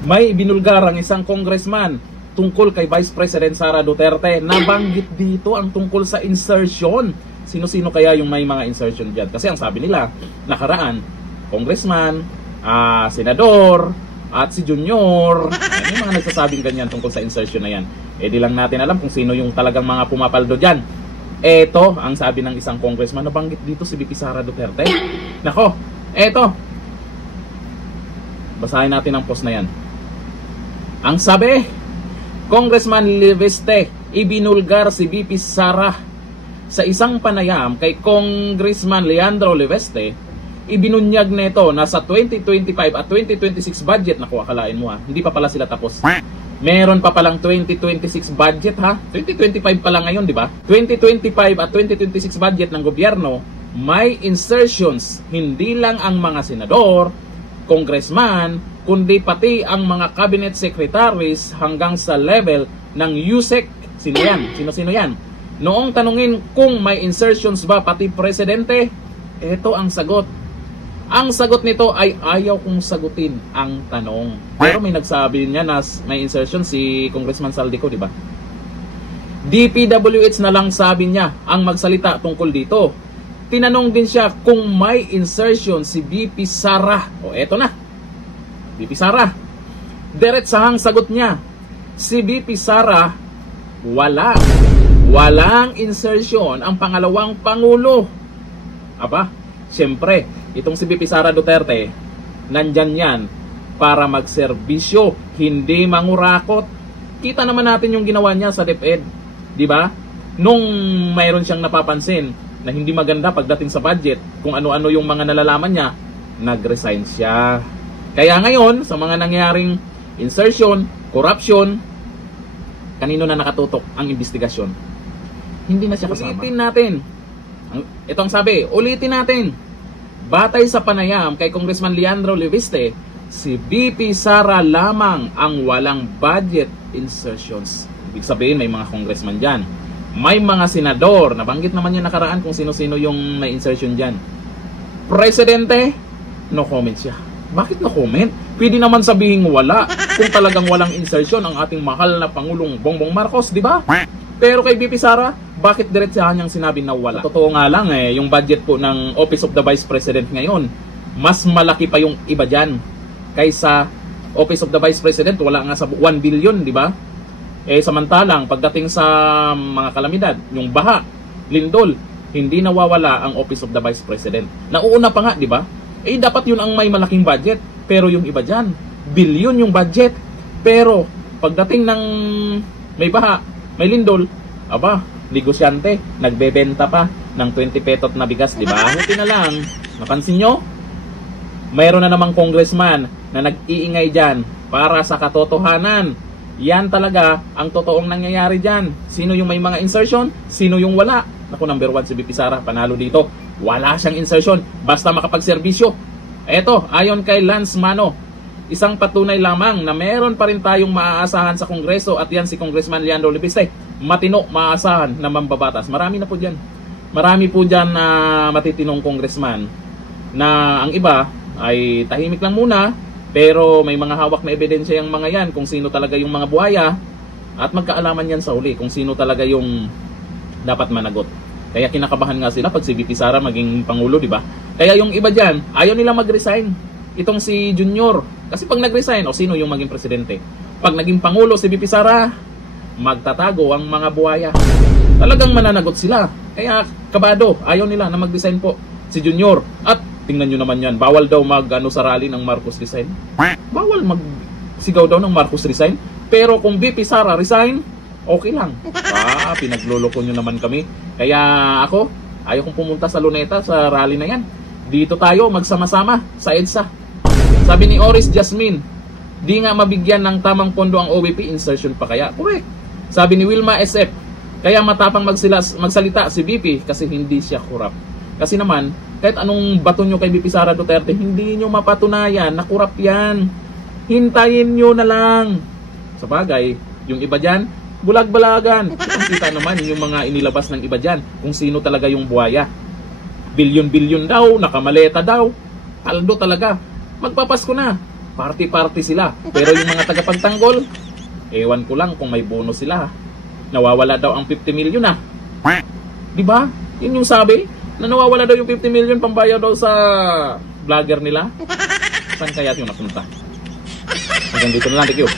May binulgar ang isang congressman tungkol kay Vice President Sara Duterte. Nabanggit dito ang tungkol sa insertion. Sino-sino kaya yung may mga insertion dyan? Kasi ang sabi nila, nakaraan, congressman, senador, at si Junior. May mga nagsasabing ganyan tungkol sa insertion na yan. Eh di lang natin alam kung sino yung talagang mga pumapaldo dyan. Eto, ang sabi ng isang congressman, nabanggit dito si VP Sara Duterte. Nako, eto. Basahin natin ang post na yan. Ang sabi, Congressman Leveste, ibinulgar si VP Sara sa isang panayam kay Congressman Leandro Leveste. Ibinunyag nito na sa 2025 at 2026 budget, naku, akalain mo ha, hindi pa pala sila tapos. Meron pa palang 2026 budget ha. 2025 pa lang ngayon, di ba? 2025 at 2026 budget ng gobyerno, may insertions, hindi lang ang mga senador, congressman, kundi pati ang mga cabinet secretaries hanggang sa level ng USEC. Sino yan? Sino-sino yan? Noong tanungin kung may insertions ba pati presidente, ito ang sagot. Ang sagot nito ay ayaw kong sagutin ang tanong. Pero may nagsabi niya na may insertion si Congressman Saldico, di ba? DPWH na lang sabi niya ang magsalita tungkol dito. Tinanong din siya kung may insertion si VP Sara. O eto na. VP Sara. Diretsahang sagot niya. Si VP Sara, wala. Walang insertion ang pangalawang pangulo. Aba, siyempre, itong si VP Sara Duterte, nandyan yan para magserbisyo, hindi mangurakot. Kita naman natin yung ginawa niya sa DepEd, di ba? Nung mayroon siyang napapansin na hindi maganda pagdating sa budget, kung ano-ano yung mga nalalaman niya, nag-resign siya. Kaya ngayon, sa mga nangyaring insertion, corruption, kanino na nakatutok ang investigasyon? Hindi na siya kasama. Ulitin natin. Ito ang sabi, ulitin natin. Batay sa panayam kay Congressman Leandro Leviste, si VP Sara lamang ang walang budget insertions. Ibig sabihin, may mga congressman dyan. May mga senador. Nabanggit naman yung nakaraan kung sino-sino yung may insertion dyan. Presidente, no comment siya. Bakit no comment? Pwede naman sabihin wala kung talagang walang insertion ang ating mahal na Pangulong Bongbong Marcos, di ba? Pero kay VP Sara, bakit diretsahan niyang sinabi na wala? Totoo nga lang yung budget po ng Office of the Vice President ngayon, mas malaki pa yung iba dyan. Kaysa Office of the Vice President, wala nga sa 1 billion, di ba? Samantalang, pagdating sa mga kalamidad, yung baha, lindol, hindi nawawala ang Office of the Vice President. Nauuna pa nga, di ba? Dapat yun ang may malaking budget. Pero yung iba dyan, billion yung budget. Pero, pagdating ng may baha, may lindol, aba, negosyante, nagbebenta pa ng 20 petot na bigas, di ba? Buti na lang, napansin nyo? Mayroon na namang congressman na nag-iingay dyan para sa katotohanan. Yan talaga ang totoong nangyayari dyan. Sino yung may mga insertion? Sino yung wala? Naku, number 1 si VP Sara, panalo dito. Wala siyang insertion, basta makapagserbisyo. Eto, ayon kay Lance Mano, isang patunay lamang na meron pa rin tayong maaasahan sa Kongreso at yan si Congressman Leandro Leviste. Matino, maaasahan na mambabatas. Marami na po dyan. Marami po dyan na matitinong congressman na ang iba ay tahimik lang muna, pero may mga hawak na ebidensya yung mga yan kung sino talaga yung mga buhaya at magkaalaman yan sa huli kung sino talaga yung dapat managot. Kaya kinakabahan nga sila pag si VP Sara maging Pangulo, di ba? Kaya yung iba dyan, ayaw nila mag-resign. Itong si Junior. Kasi pag nag-resign, o sino yung maging presidente? Pag naging Pangulo si VP Sara, magtatago ang mga buhaya. Talagang mananagot sila. Kaya kabado, ayaw nila na mag-resign po si Junior. At tingnan nyo naman yan, bawal daw mag-ano sa rally ng Marcos resign. Bawal mag-sigaw daw ng Marcos resign. Pero kung VP Sara resign, okay lang. Pinagluloko nyo naman kami. Kaya ako, ayaw kong pumunta sa Luneta sa rally na yan. Dito tayo magsama-sama sa EDSA. Sabi ni Oris Jasmine, di nga mabigyan ng tamang pondo ang OVP, insertion pa kaya? Correct. Sabi ni Wilma SF, kaya matapang magsalita si VP kasi hindi siya korap. Kasi naman, kahit anong bato nyo kay VP Sara Duterte, hindi nyo mapatunayan na korap yan. Hintayin nyo na lang. Sa bagay, yung iba dyan, bulag-balagan. Kita naman yung mga inilabas ng iba dyan, kung sino talaga yung buhaya. Bilyon-bilyon daw, nakamaleta daw. Paldo talaga. Magpapasko na. party-party sila. Pero yung mga tagapagtanggol, ewan ko lang kung may bonus sila. Nawawala daw ang 50 million na. Di ba? Yun yung sabi, na nawawala daw yung 50 million pambayad daw sa vlogger nila. Saan kaya yung napunta? Hanggang dito na lang, thank you.